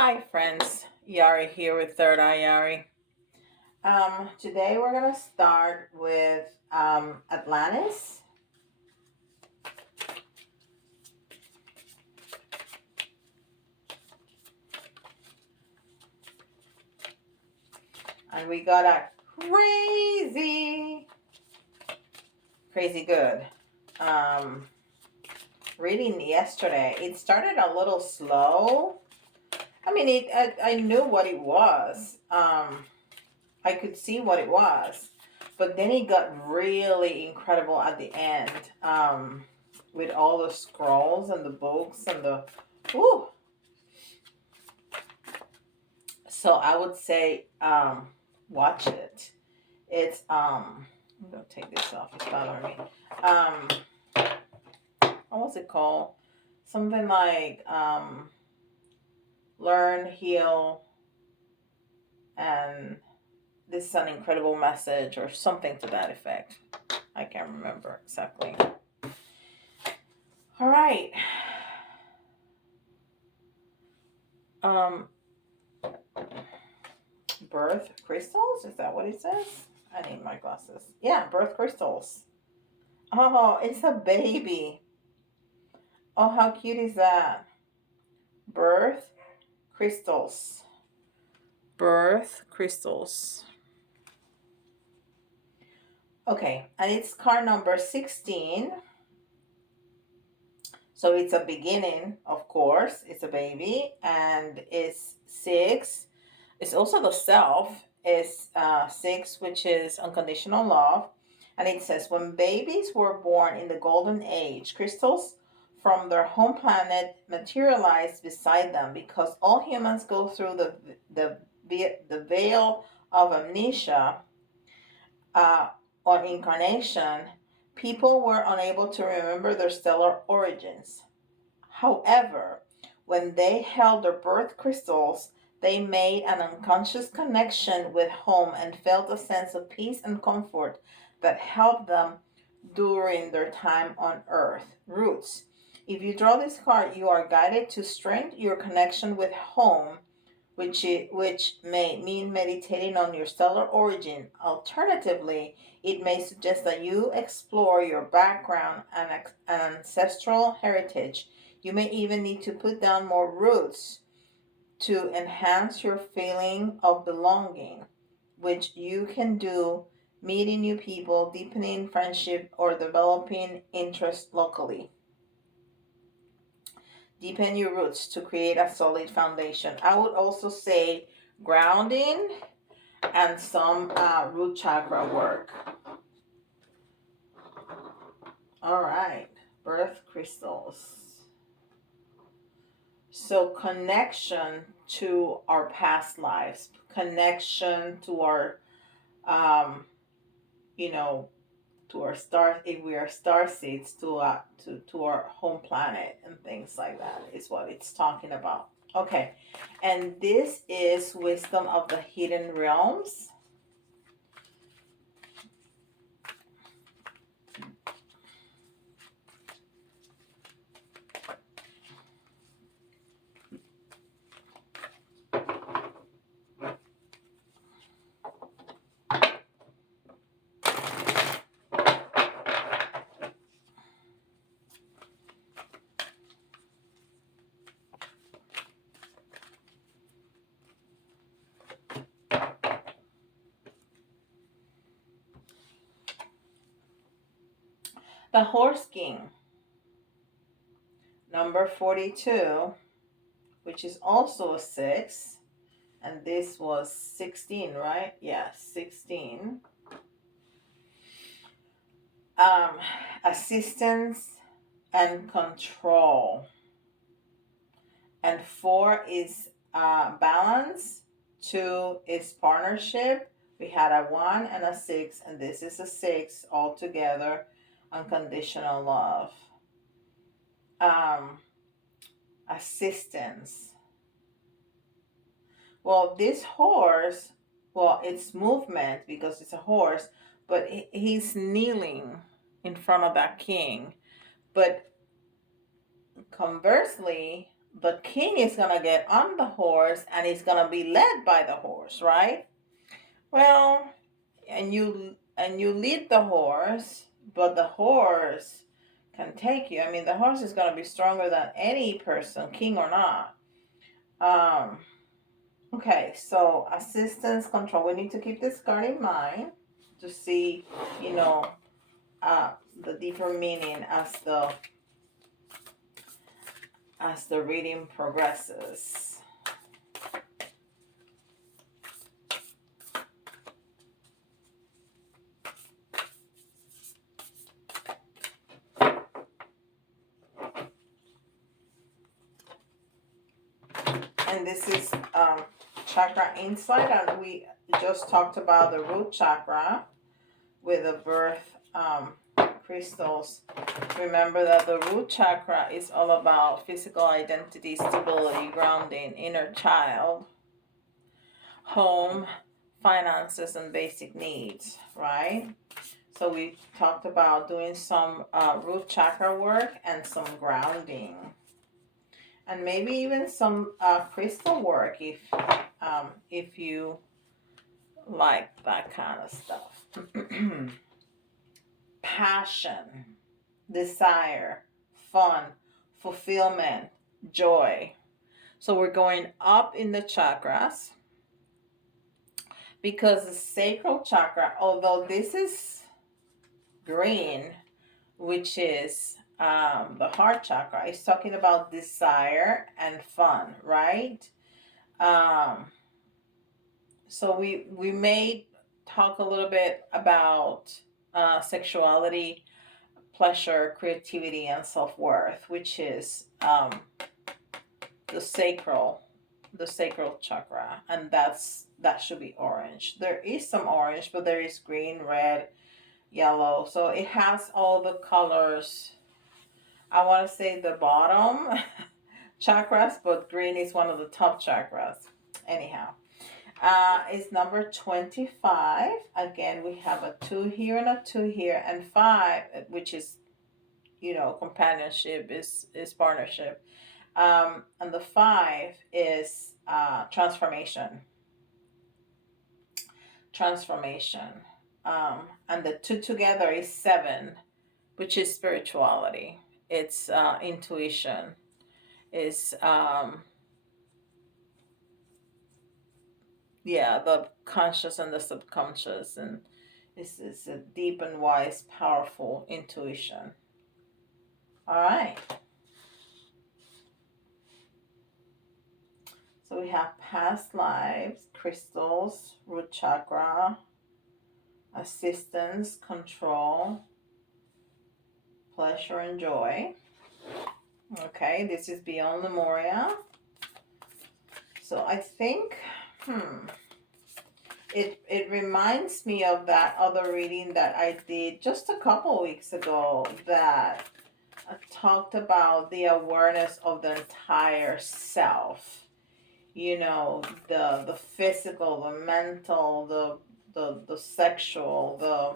Hi friends, Yari here with Third Eye Yari. Today we're gonna start with Atlantis. And we got a crazy good reading yesterday. It started a little slow. I mean, I knew what it was. I could see what it was, but then it got really incredible at the end, with all the scrolls and the books and the whoo. So I would say watch it. It's I'm gonna take this off, it's bothering me. What was it called? Something like learn, heal, and this is an incredible message or something to that effect. I can't remember exactly. All right. Birth crystals? Is that what it says? I need my glasses. Yeah, birth crystals. Oh, it's a baby. Oh, how cute is that? Birth crystals. Birth crystals. Okay, and it's card number 16. So it's a beginning, of course. It's a baby, and it's 6. It's also the self. It's 6, which is unconditional love. And it says, when babies were born in the golden age, crystals from their home planet materialized beside them. Because all humans go through the veil of amnesia on incarnation, people were unable to remember their stellar origins. However, when they held their birth crystals, they made an unconscious connection with home and felt a sense of peace and comfort that helped them during their time on Earth. Roots. If you draw this card, you are guided to strengthen your connection with home, which may mean meditating on your stellar origin. Alternatively, it may suggest that you explore your background and ancestral heritage. You may even need to put down more roots to enhance your feeling of belonging, which you can do meeting new people, deepening friendship, or developing interest locally. Deepen your roots to create a solid foundation. I would also say grounding and some root chakra work. All right, birth crystals. So connection to our past lives, connection to our, you know, to our star, if we are star seeds, to our home planet and things like that is what it's talking about. Okay, and this is wisdom of the hidden realms. The Horse King, number 42, which is also a 6, and this was 16, right? Yeah, 16. Assistance and control. And 4 is balance. 2 is partnership. We had a 1 and a 6, and this is a 6 altogether. Unconditional love. Assistance. Well, this horse, well, it's movement because it's a horse, but he's kneeling in front of that king. But conversely, the king is going to get on the horse and he's going to be led by the horse, right? Well, and you lead the horse, but the horse can take you. I mean, the horse is going to be stronger than any person, king or not. Um, okay, so assistance control. We need to keep this card in mind to see, you know, uh, the deeper meaning as the reading progresses. And this is chakra insight, and we just talked about the root chakra with the birth crystals. Remember that the root chakra is all about physical identity, stability, grounding, inner child, home, finances, and basic needs, right? So we talked about doing some root chakra work and some grounding, and maybe even some crystal work if you like that kind of stuff. Passion, desire, fun, fulfillment, joy. So we're going up in the chakras because the sacral chakra, although this is green, which is the heart chakra, is talking about desire and fun, right? So we may talk a little bit about sexuality, pleasure, creativity, and self-worth, which is the sacral chakra, and that should be orange. There is some orange, but there is green, red, yellow, so it has all the colors. I want to say the bottom chakras, but green is one of the top chakras. Anyhow, is number 25. Again, we have a 2 here and a 2 here, and 5, which is, companionship, is partnership. And the 5 is transformation. And the 2 together is 7, which is spirituality. It's intuition. It's the conscious and the subconscious, and this is a deep and wise, powerful intuition. All right. So we have past lives, crystals, root chakra, assistance, control, pleasure, and joy. Okay, this is beyond Lemuria. So I think, it reminds me of that other reading that I did just a couple weeks ago that talked about the awareness of the entire self. The physical, the mental, the sexual, the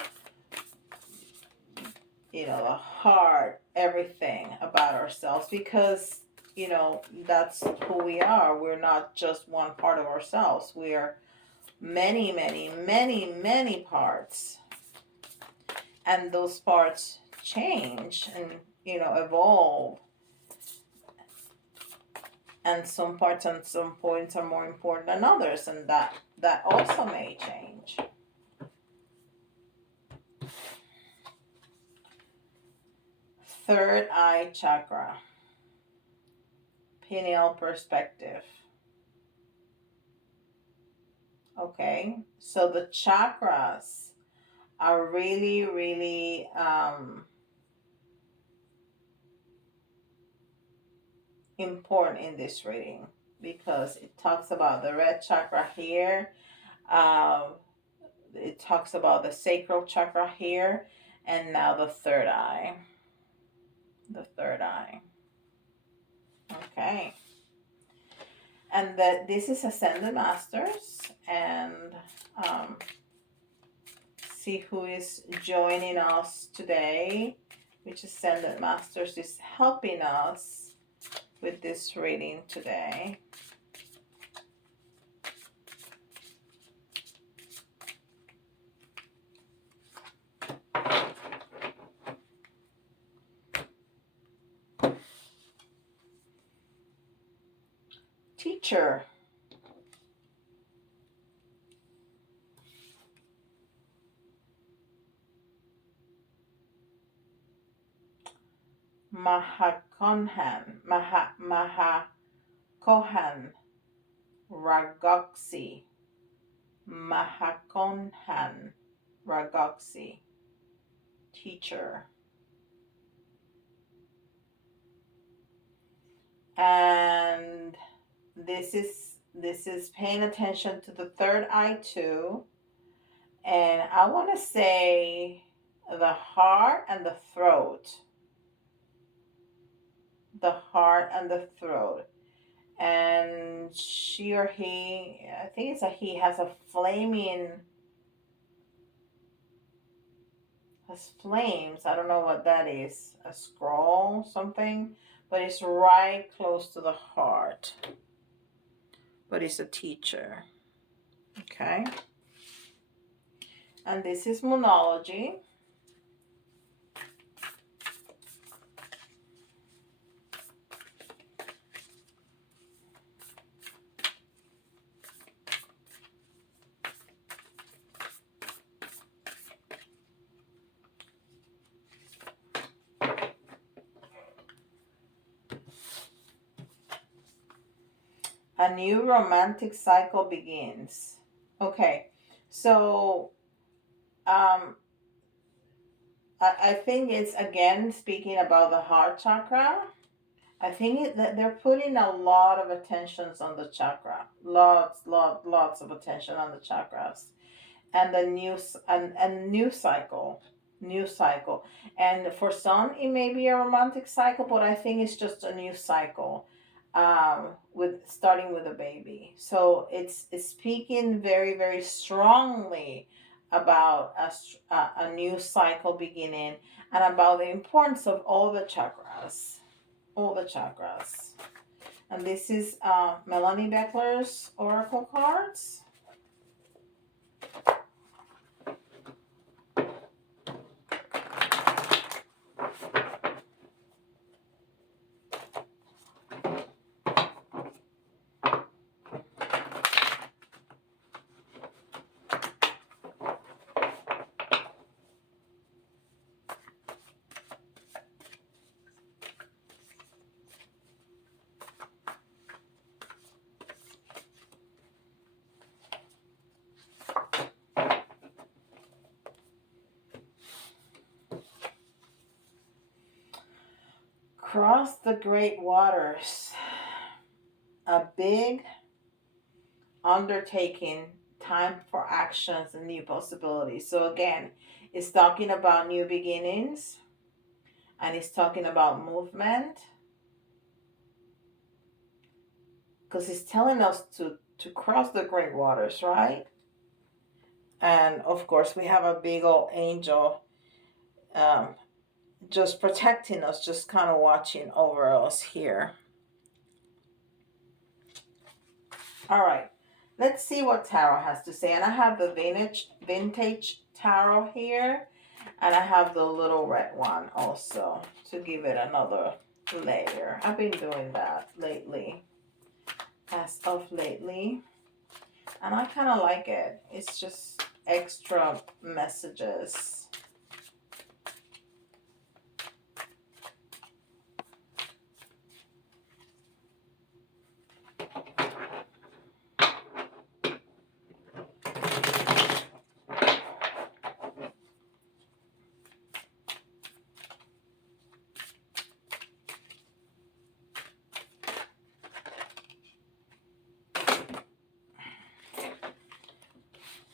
heart, everything about ourselves, because that's who we are. We're not just one part of ourselves. We're many, many, many, many parts, and those parts change and evolve, and some parts and some points are more important than others, and that also may change. Third eye chakra, pineal perspective. Okay, so the chakras are really, really important in this reading, because it talks about the red chakra here, it talks about the sacral chakra here, and now the third eye. Okay, and this is Ascended Masters, and see who is joining us today, which Ascended Masters is helping us with this reading today. Teacher. Mahakohan Ragoxi. Mahakonhan Ragoxi. Teacher. And this is paying attention to the third eye too. And I want to say the heart and the throat. The heart and the throat. And she or he, I think it's a he, has a flaming, has flames. I don't know what that is. A scroll, something. But it's right close to the heart. But it's a teacher. Okay. And this is Moonology. A new romantic cycle begins. Okay, so I think it's again speaking about the heart chakra. I think that they're putting a lot of attentions on the chakra. Lots of attention on the chakras. And the new cycle. And for some it may be a romantic cycle, but I think it's just a new cycle, with starting with a baby. So it's speaking very, very strongly about a new cycle beginning, and about the importance of all the chakras. And this is Melanie Becker's oracle cards. Cross the great waters. A big undertaking, time for actions and new possibilities. So again, it's talking about new beginnings, and it's talking about movement, because it's telling us to cross the great waters, right? And of course we have a big old angel, just protecting us, just kind of watching over us here. All right, let's see what tarot has to say. And I have the vintage tarot here, and I have the little red one also to give it another layer. I've been doing that lately, as of lately, and I kind of like it. It's just extra messages.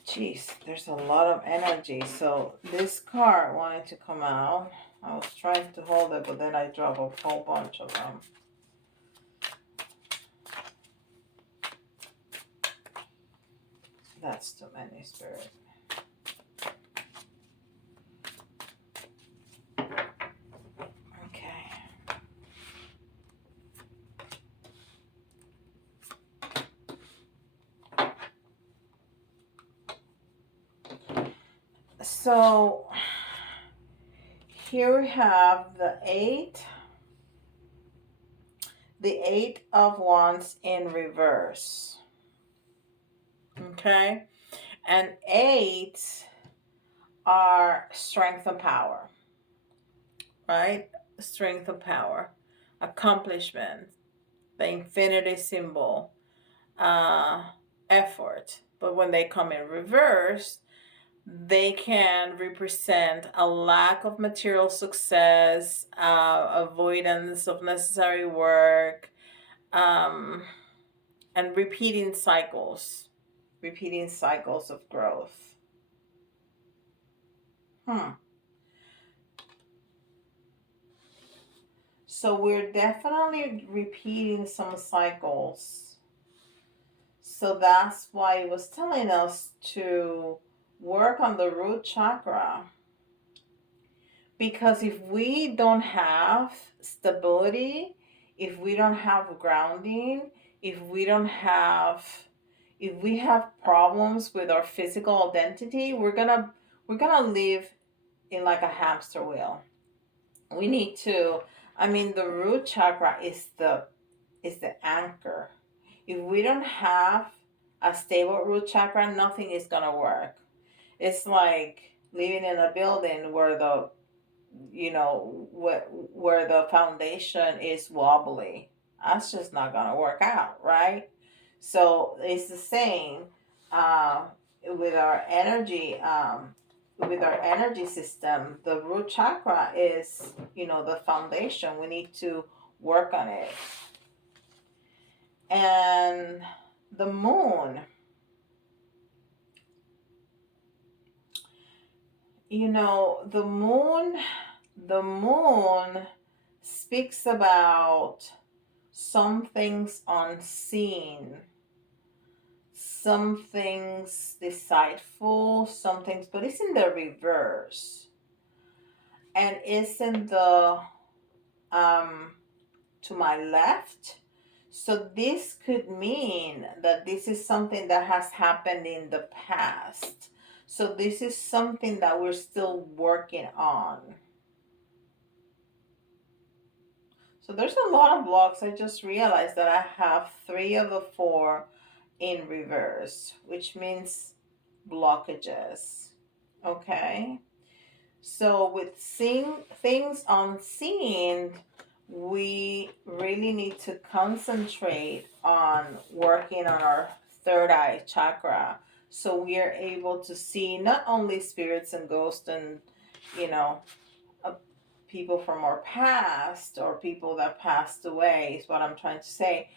Jeez, there's a lot of energy. So this card wanted to come out. I was trying to hold it, but then I dropped a whole bunch of them. That's too many, Spirit. Okay. So here we have the eight of wands in reverse. Okay, and eights are strength and power, right? Strength and power, accomplishment, the infinity symbol, uh, effort. But when they come in reverse, they can represent a lack of material success, avoidance of necessary work, um, and repeating cycles of growth. So we're definitely repeating some cycles. So that's why it was telling us to work on the root chakra. Because if we don't have stability, if we don't have grounding, if we have problems with our physical identity, we're gonna live in like a hamster wheel. We need to, the root chakra is the anchor. If we don't have a stable root chakra, nothing is gonna work. It's like living in a building where the foundation is wobbly. That's just not gonna work out, right? So it's the same uh, with our energy. With our energy system, the root chakra is, the foundation. We need to work on it. And the moon, the moon speaks about some things unseen, some things deceitful, some things, but it's in the reverse. And it's in the to my left. So this could mean that this is something that has happened in the past. So this is something that we're still working on. So there's a lot of blocks. I just realized that I have 3 of the 4 in reverse, which means blockages. Okay. So with seeing things unseen, we really need to concentrate on working on our third eye chakra, so we are able to see not only spirits and ghosts and uh, people from our past or people that passed away, is what I'm trying to say,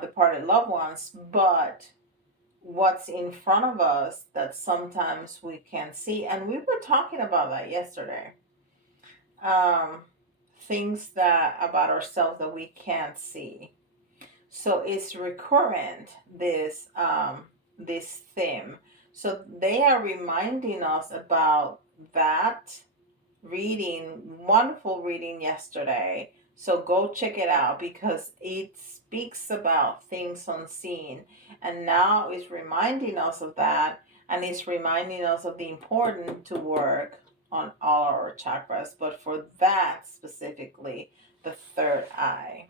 departed loved ones, but what's in front of us that sometimes we can't see. And we were talking about that yesterday. Um, Things that about ourselves that we can't see. So it's recurrent, this theme. So they are reminding us about that wonderful reading yesterday. So go check it out because it speaks about things unseen. And now it's reminding us of that, and it's reminding us of the importance to work on all our chakras, but for that specifically, the third eye.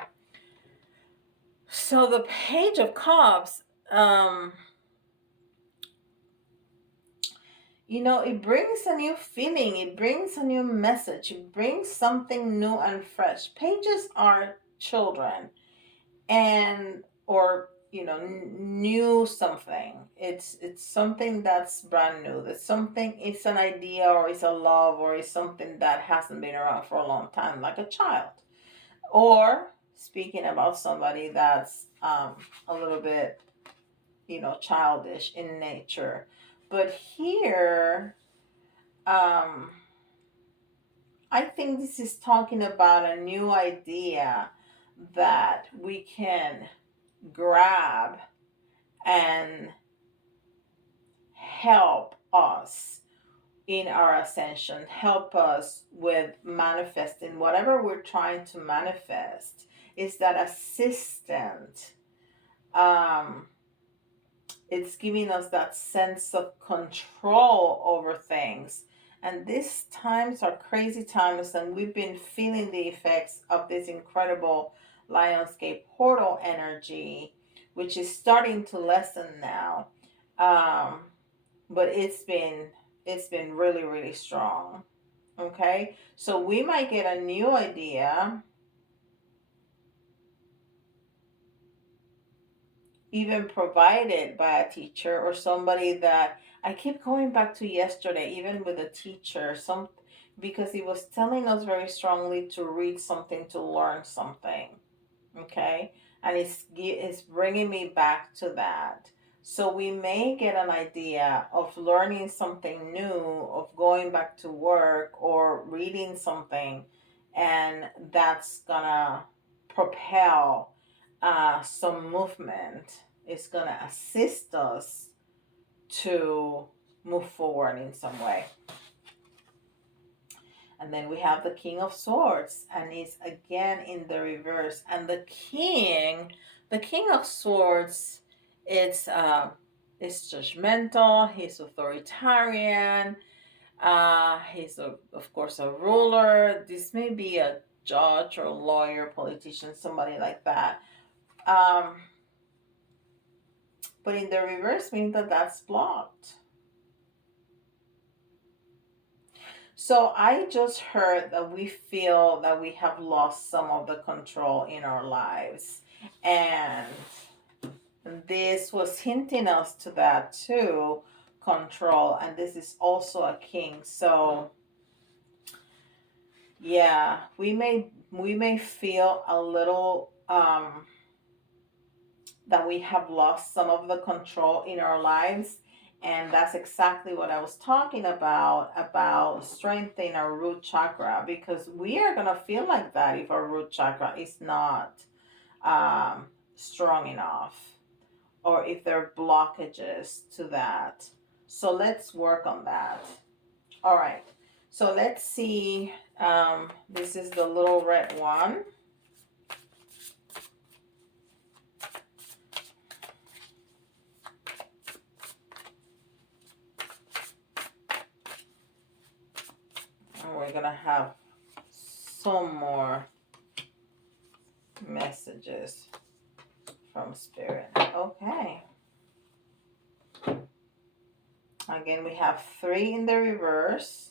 So the Page of Cups, it brings a new feeling, it brings a new message, it brings something new and fresh. Pages are children, and or new something. It's something that's brand new. It's an idea, or it's a love, or it's something that hasn't been around for a long time, like a child. Or speaking about somebody that's a little bit childish in nature. But here, I think this is talking about a new idea that we can grab and help us in our ascension, help us with manifesting whatever we're trying to manifest. Is that assistant? It's giving us that sense of control over things, And these times are crazy times, and we've been feeling the effects of this incredible Lionsgate portal energy, which is starting to lessen now. Um, but it's been really, really strong. Okay, so we might get a new idea, even provided by a teacher or somebody that I keep going back to yesterday, even with a teacher, some because he was telling us very strongly to read something to learn something. Okay, and it's bringing me back to that. So we may get an idea of learning something new, of going back to work or reading something, and that's gonna propel some movement. It's gonna assist us to move forward in some way. And then we have the King of Swords, and he's again in the reverse. And the King of Swords, it's it's judgmental. He's authoritarian. He's of course a ruler. This may be a judge or lawyer, politician, somebody like that. Um, but in the reverse means that that's blocked. So I just heard that we feel that we have lost some of the control in our lives. And this was hinting us to that too, control. And this is also a king. So yeah, we may feel a little that we have lost some of the control in our lives. And that's exactly what I was talking about strengthening our root chakra, because we are going to feel like that if our root chakra is not um, strong enough, or if there are blockages to that. So let's work on that. All right. So let's see. This is the little red one. And we're going to have some more messages from Spirit. Okay. Again, we have 3 in the reverse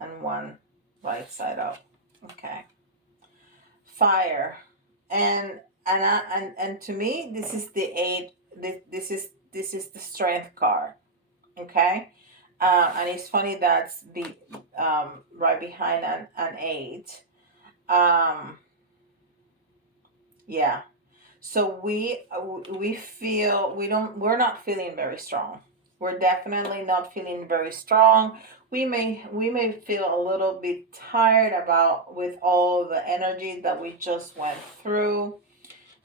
and 1 right side up. Okay. Fire. And to me, this is the 8. This is the strength card. Okay. And it's funny that's the right behind an 8. Yeah. So we feel we're not feeling very strong. We're definitely not feeling very strong. We may feel a little bit tired about with all the energy that we just went through.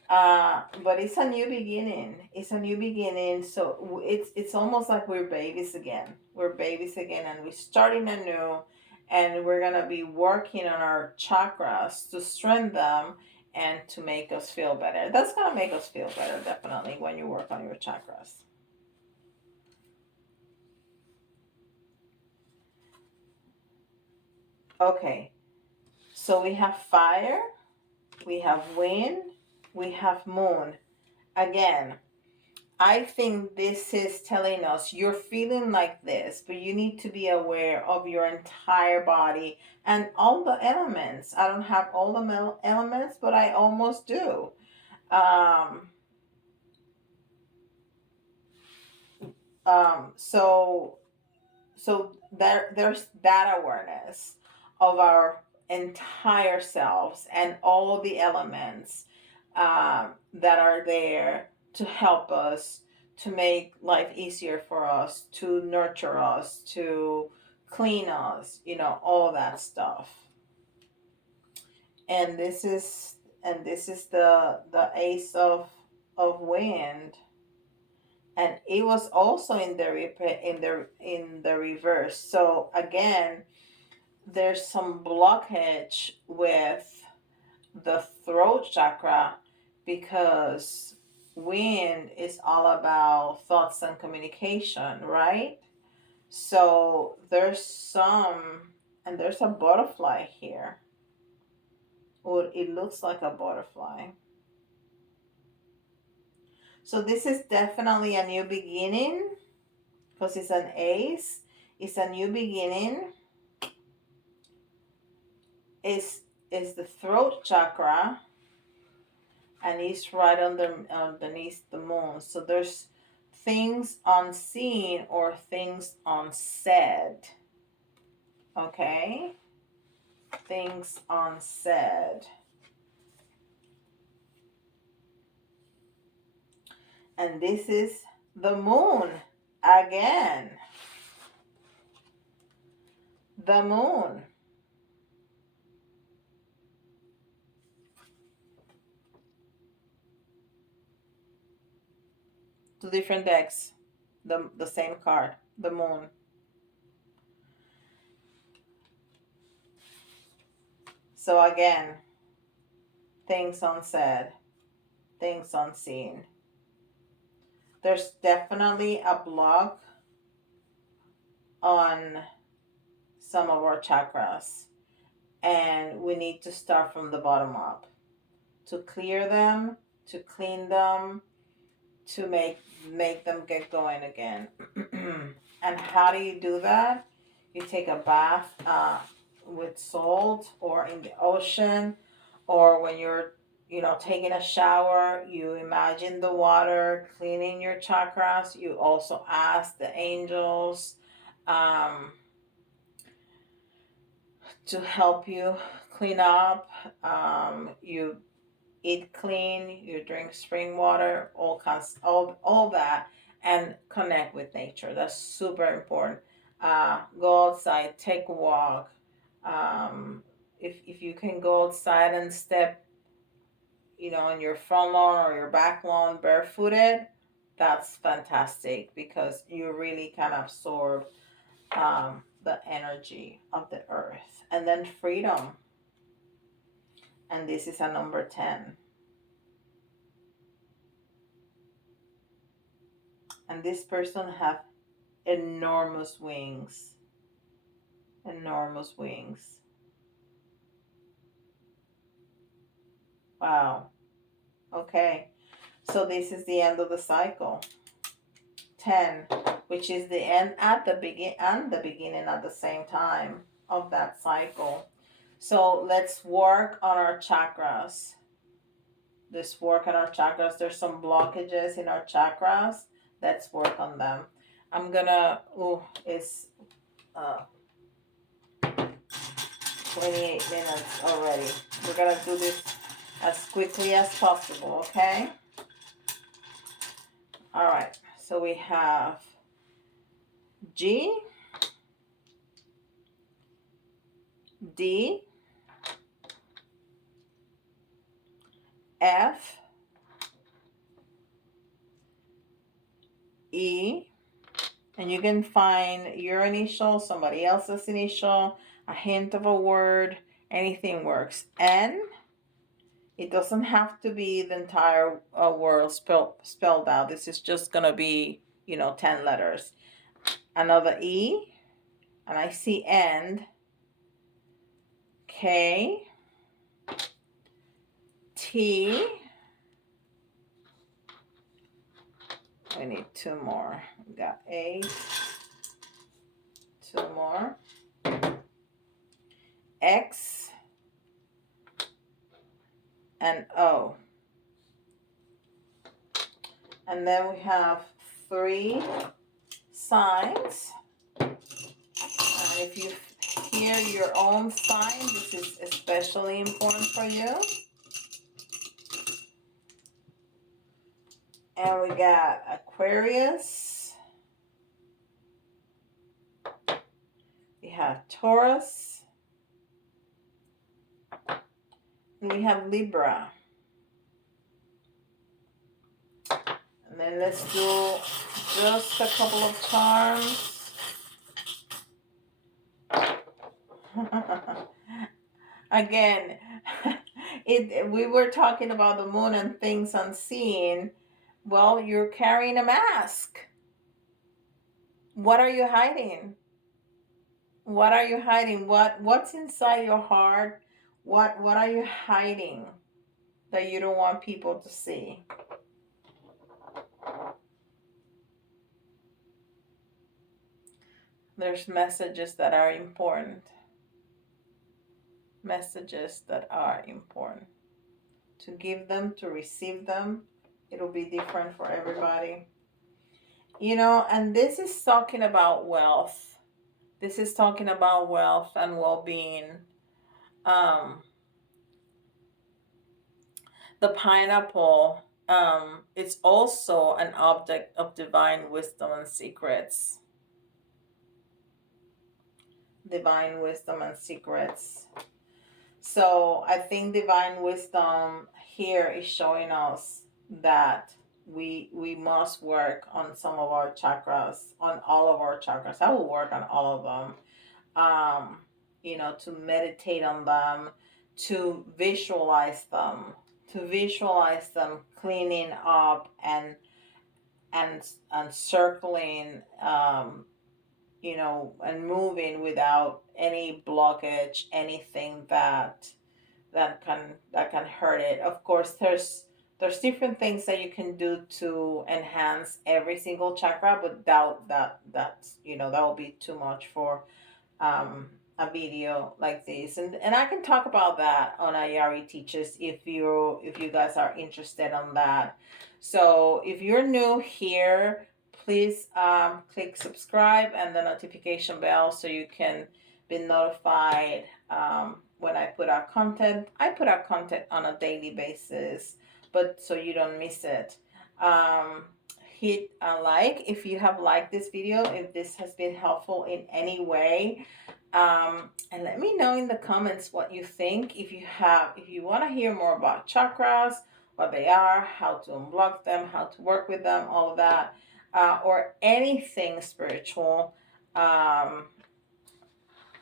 But it's a new beginning. It's a new beginning. So it's almost like we're babies again. We're babies again, and we're starting anew, and we're gonna be working on our chakras to strengthen them and to make us feel better. That's gonna make us feel better, definitely, when you work on your chakras. Okay, so we have fire, we have wind, we have moon. Again, I think this is telling us you're feeling like this, but you need to be aware of your entire body and all the elements. I don't have all the elements, but I almost do. Um, so there's that awareness of our entire selves and all the elements that are there to help us, to make life easier for us, to nurture us, to clean us, all that stuff. And this is the ace of wind, and it was also in the reverse. So again, there's some blockage with the throat chakra, because wind is all about thoughts and communication, right? So there's some, and there's a butterfly here. Or it looks like a butterfly. So this is definitely a new beginning because it's an ace. It's a new beginning. It's the throat chakra, and it's right underneath the moon. So there's things unseen or things unsaid. Okay? Things unsaid. And this is the moon again. The moon. Two different decks. The same card. The moon. So again, things unsaid, things unseen. There's definitely a block on some of our chakras, and we need to start from the bottom up to clear them, to clean them, to make them get going again. And how do you do that? You take a bath with salt, or in the ocean, or when you're taking a shower, you imagine the water cleaning your chakras. You also ask the angels to help you clean up. You eat clean, you drink spring water, all kinds, all that, and connect with nature. That's super important. Go outside, take a walk. If you can go outside and step, on your front lawn or your back lawn barefooted, that's fantastic because you really can absorb the energy of the earth. And then freedom. And this is a number 10. And this person have enormous wings. Enormous wings. Wow. Okay. So this is the end of the cycle. 10, which is the end at the beginning at the same time of that cycle. So let's work on our chakras. Let's work on our chakras. There's some blockages in our chakras. Let's work on them. I'm gonna, it's 28 minutes already. We're gonna do this as quickly as possible, okay? All right, so we have G, D, F, E, and you can find your initial, somebody else's initial, a hint of a word, anything works. N, it doesn't have to be the entire word spelled out. This is just gonna be, 10 letters. Another E, and I see end. K, T, we need 2 more. We got 8, 2 more. X, and O. And then we have 3 signs. And if you hear your own sign, this is especially important for you. And we got Aquarius. We have Taurus. And we have Libra. And then let's do just a couple of charms. Again, we were talking about the moon and things unseen. Well, you're carrying a mask. What are you hiding? What are you hiding? What's inside your heart? What are you hiding that you don't want people to see? There's messages that are important. Messages that are important. To give them, to receive them, it'll be different for everybody. And this is talking about wealth. This is talking about wealth and well-being. Um, the pineapple, it's also an object of divine wisdom and secrets. Divine wisdom and secrets. So I think divine wisdom here is showing us that we must work on some of our chakras, on all of our chakras. I will work on all of them. To meditate on them, to visualize them, cleaning up and circling, and moving without any blockage, anything that can hurt it. Of course, there's different things that you can do to enhance every single chakra, but that will be too much for a video like this, and I can talk about that on Ayari Teaches if you guys are interested on that. So if you're new here, please click subscribe and the notification bell so you can be notified when I put out content. I put out content on a daily basis, but so you don't miss it. Hit a like if you have liked this video, if this has been helpful in any way. And let me know in the comments what you think. If you want to hear more about chakras, what they are, how to unblock them, how to work with them, all of that, or anything spiritual,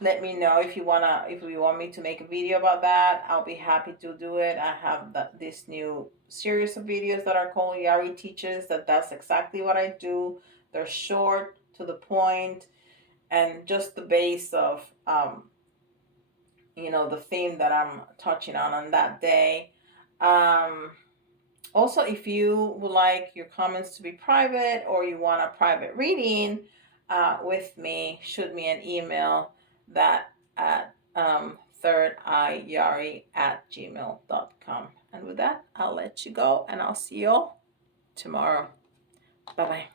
let me know. If you want me to make a video about that, I'll be happy to do it. I have this new series of videos that are called Yari Teaches. That's exactly what I do. They're short, to the point, and just the base of the theme that I'm touching on that day. Also, if you would like your comments to be private, or you want a private reading with me, shoot me an email that at thirdeyeyari@gmail.com. And with that, I'll let you go, and I'll see you all tomorrow. Bye bye.